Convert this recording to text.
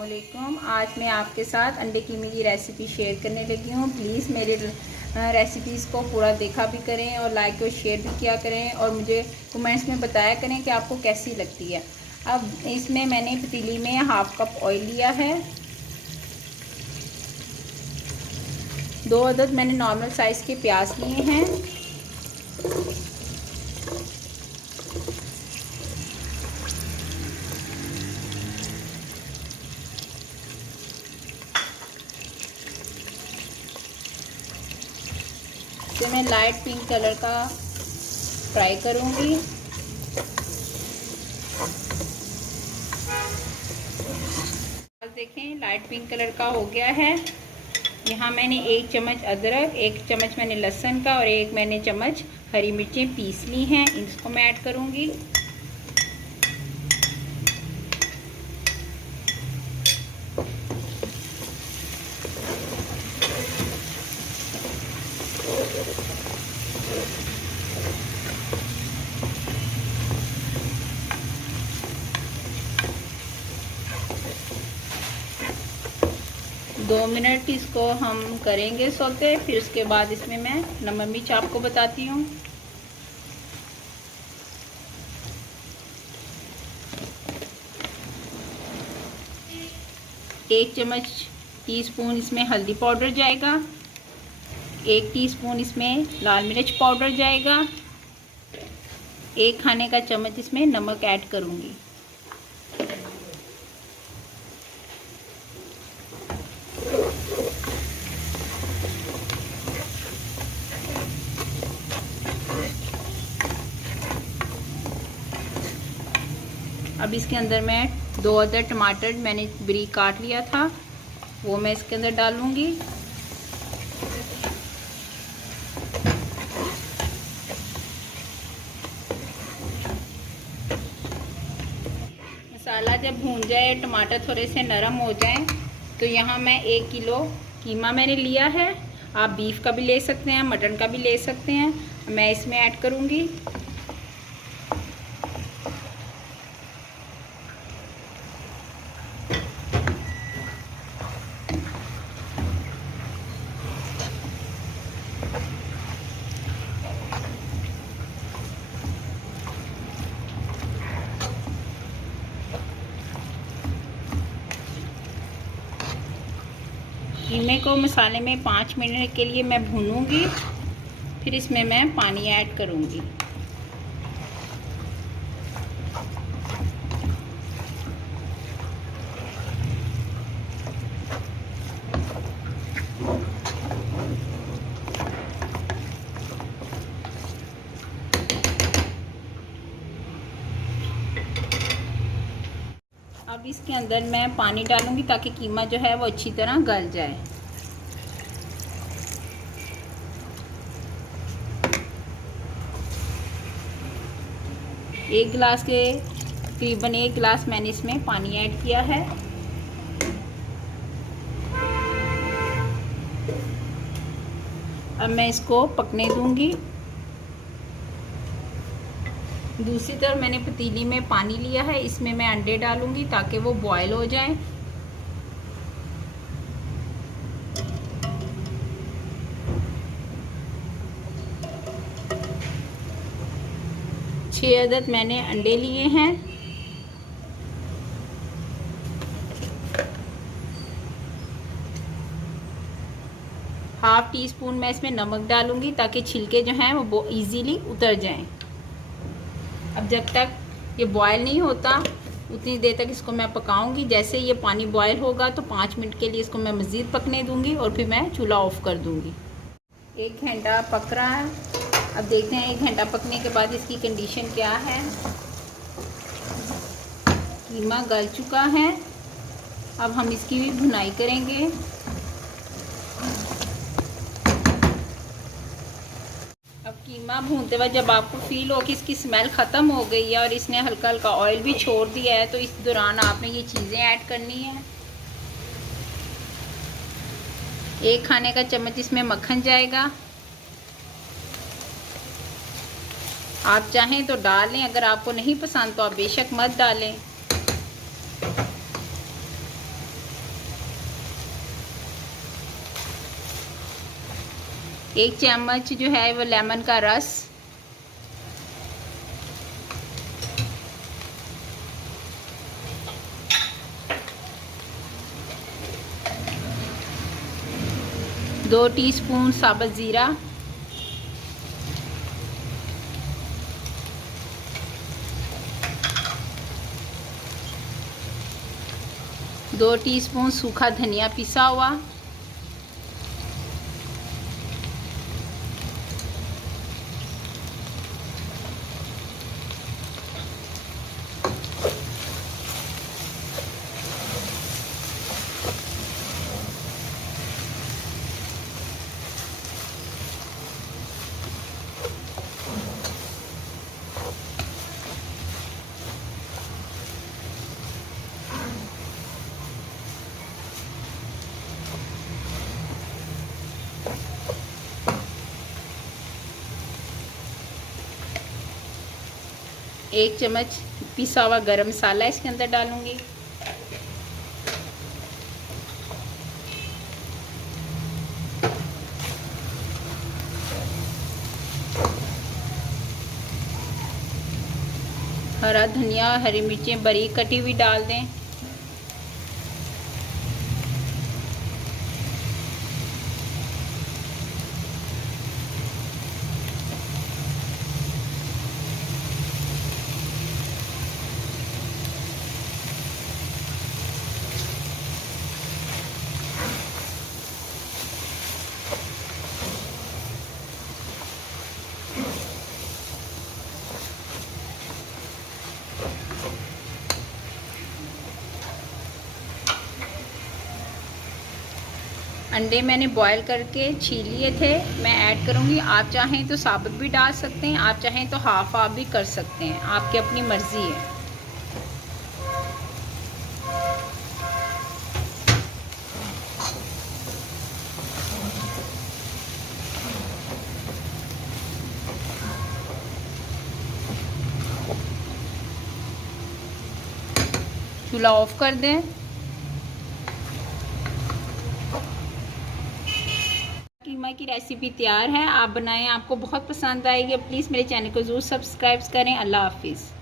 अस्सलामुअलैकुम। आज मैं आपके साथ अंडे कीमे की रेसिपी शेयर करने लगी हूँ। प्लीज़ मेरे रेसिपीज़ को पूरा देखा भी करें और लाइक और शेयर भी किया करें और मुझे कमेंट्स में बताया करें कि आपको कैसी लगती है। अब इसमें मैंने पतीली में हाफ कप ऑयल लिया है। 2 अदद मैंने नॉर्मल साइज़ के प्याज लिए हैं। इसे मैं लाइट पिंक कलर का फ्राई करूंगी। देखें लाइट पिंक कलर का हो गया है। यहाँ मैंने 1 चम्मच अदरक, 1 चम्मच मैंने लहसुन का और 1 मैंने चम्मच हरी मिर्चें पीस ली हैं। इसको मैं ऐड करूंगी। दो मिनट इसको हम करेंगे सौते। फिर उसके बाद इसमें मैं नमक मिर्च आपको बताती हूँ। एक टीस्पून इसमें हल्दी पाउडर जाएगा। 1 टीस्पून इसमें लाल मिर्च पाउडर जाएगा। 1 खाने का चम्मच इसमें नमक ऐड करूँगी। अब इसके अंदर मैं 2 अदद टमाटर मैंने बारीक काट लिया था, वो मैं इसके अंदर डालूंगी। मसाला जब भून जाए, टमाटर थोड़े से नरम हो जाएं, तो यहाँ मैं 1 किलो कीमा मैंने लिया है। आप बीफ का भी ले सकते हैं, मटन का भी ले सकते हैं। मैं इसमें ऐड करूँगी। कीमे को मसाले में 5 मिनट के लिए मैं भूनूंगी। फिर इसमें मैं पानी ऐड करूंगी। अब इसके अंदर मैं पानी डालूंगी ताकि कीमा जो है वो अच्छी तरह गल जाए। एक गिलास के तकरीबन 1 गिलास मैंने इसमें पानी ऐड किया है। अब मैं इसको पकने दूंगी। दूसरी तरफ मैंने पतीली में पानी लिया है, इसमें मैं अंडे डालूंगी ताकि वो बॉयल हो जाए। छह अदद मैंने अंडे लिए हैं। हाफ टी स्पून मैं इसमें नमक डालूंगी ताकि छिलके जो हैं वो इजीली उतर जाएं। अब जब तक ये बॉयल नहीं होता उतनी देर तक इसको मैं पकाऊंगी। जैसे ये पानी बॉयल होगा तो 5 मिनट के लिए इसको मैं मज़ीद पकने दूंगी और फिर मैं चूल्हा ऑफ कर दूंगी। 1 घंटा पक रहा है। अब देखते हैं 1 घंटा पकने के बाद इसकी कंडीशन क्या है। कीमा गल चुका है। अब हम इसकी भी भुनाई करेंगे। अब कीमा भूनते वक्त जब आपको फील हो कि इसकी स्मेल ख़त्म हो गई है और इसने हल्का हल्का ऑयल भी छोड़ दिया है, तो इस दौरान आपने ये चीज़ें ऐड करनी है। 1 खाने का चम्मच इसमें मक्खन जाएगा। आप चाहें तो डाल लें, अगर आपको नहीं पसंद तो आप बेशक मत डालें। 1 चम्मच जो है वो लेमन का रस, 2 टीस्पून साबुत ज़ीरा, 2 टीस्पून सूखा धनिया पिसा हुआ, 1 चम्मच पिसा हुआ गरम मसाला इसके अंदर डालूंगी, हरा धनिया, हरी मिर्चें बारीक कटी हुई डाल दें, अंडे मैंने बॉईल करके छील लिए थे, मैं ऐड करूँगी। आप चाहें तो साबुत भी डाल सकते हैं, आप चाहें तो हाफ हाफ भी कर सकते हैं, आपकी अपनी मर्ज़ी है। चूल्हा ऑफ कर दें। कीमा की रेसिपी तैयार है, आप बनाएं, आपको बहुत पसंद आएगी। प्लीज़ मेरे चैनल को ज़रूर सब्सक्राइब करें। अल्लाह हाफिज़।